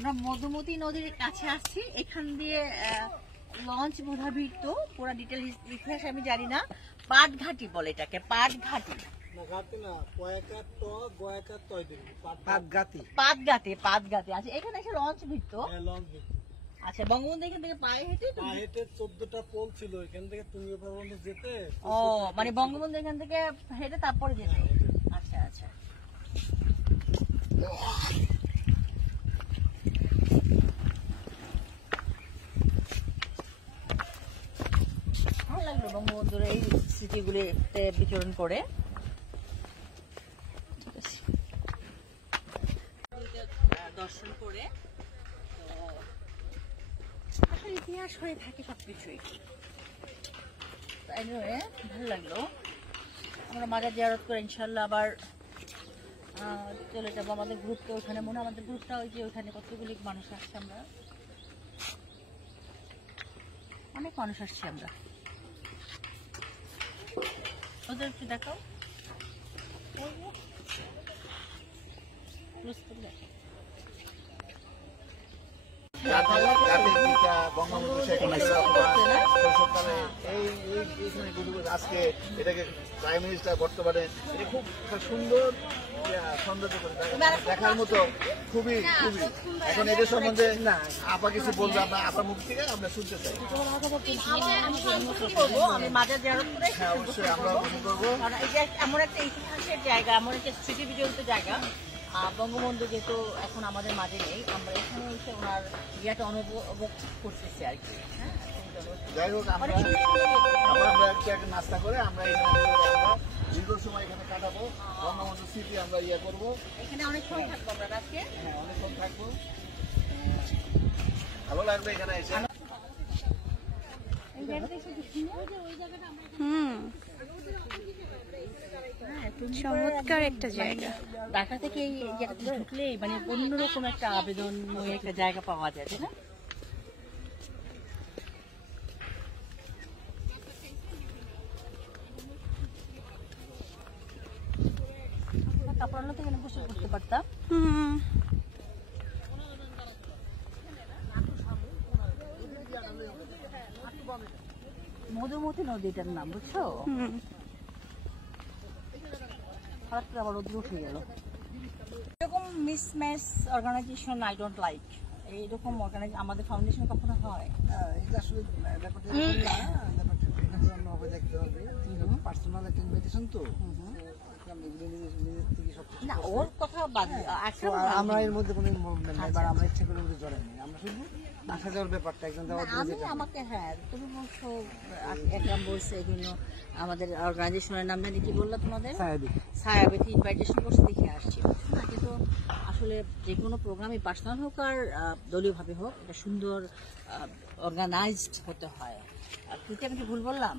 আমরা মধুমতি নদীর কাছে আসছি, এখান দিয়ে লঞ্চ বোধহয় তো পুরো ডিটেল ইতিহাস আমি জানি না। পাটঘাটি বলে এটাকে, পাটঘাটি পাটঘাটি। আচ্ছা, এখানে এসে লঞ্চ ভিড়তো। আচ্ছা, বঙ্গবন্ধু এখান থেকে পায়ে হেঁটে 14টা পোল ছিল, এখান থেকে তুমি যেতে। ও মানে বঙ্গবন্ধু এখান থেকে হেঁটে তারপরে যেতে। আচ্ছা আচ্ছা, ভালো লাগলো বঙ্গবন্ধুর এই স্মৃতিগুলিতে বিচরণ করে। দর্শন করে তো আসলে ইতিহাস হয়ে থাকে সবকিছুই। ভালো লাগলো। আমরা মাজার জিয়ারত করে ইনশাল্লাহ আবার চলে যাবো আমাদের গ্রুপটা ওইখানে। মনে হয় আমাদের গ্রুপটা ওই যে ওইখানে কতগুলি মানুষ আসছে, আমরা অনেক মানুষ আসছি আমরা। ওদের একটু দেখাও। আজকে এটাকে প্রাইম মিনিস্টার বর্তমানে খুব সুন্দর সৌন্দর্য করে দেখার মতো, খুবই খুবই। এখন এদের সম্বন্ধে আপা কিছু বলবে, আমরা আপার মুখ থেকে আমরা শুনতে চাই। আমি মাজার জিয়ারত করে হ্যাঁ, অবশ্যই আমরা অনুভব করবো। এমন একটা ইতিহাসের জায়গা, এমন একটা স্মৃতি বিজড়িত জায়গা। বঙ্গবন্ধু যেহেতু এখন আমাদের মাঝে নেই, আমরা এখানে এসে ওনার ইয়েটা অনুভব করতেছি আর কি। যাই হোক, আমরা একটা নাস্তা করে আমরা দীর্ঘ সময় এখানে কাটাবো, বঙ্গবন্ধু স্মৃতি আমরা ইয়ে করবো। এখানে অনেক সময় থাকবো আমরা রাতে। হ্যাঁ, অনেকক্ষণ থাকবো, ভালো লাগবে এখানে এসে। চমৎকার একটা জায়গা। ঢাকা থেকে এই জায়গাতে ঢুকলে মানে অন্যরকম একটা আবেদন একটা জায়গা পাওয়া যায়, তাই না? কাপড় আনলে তো এখানে বসে করতে পারতাম। মধুমতি নদীটার নাম, বুঝছো? হঠাৎ করে আবার রোদ্র উঠে গেল। এরকম mismatch organization I don't like. এইরকম আমাদের ফাউন্ডেশন কখনো হয়? এটা আসলে দেখতে হবে, পার্সোনাল একটা ইনভিটেশন তো। না, ওর কথা বাদ। আমরা এর মধ্যে কোনো ইনভলভমেন্ট নাই, বা আমরা ইচ্ছে করে জড়াই নাই। আমরা শুধু আসা যাওয়ার ব্যাপারটা একজন আমাকে, হ্যাঁ তুমি বলছো, একরাম বলছে এগুলো আমাদের অর্গানাইজেশনের নাম জানি কি বললো তোমাদের? ছায়াবিথি ইনভাইটেশন করছে, দেখে আসছি না। কিন্তু আসলে যে কোনো প্রোগ্রামই পার্সোনাল হোক আর দলীয়ভাবে হোক, এটা সুন্দর অর্গানাইজড হতে হয়। কিন্তু আমি কি ভুল বললাম?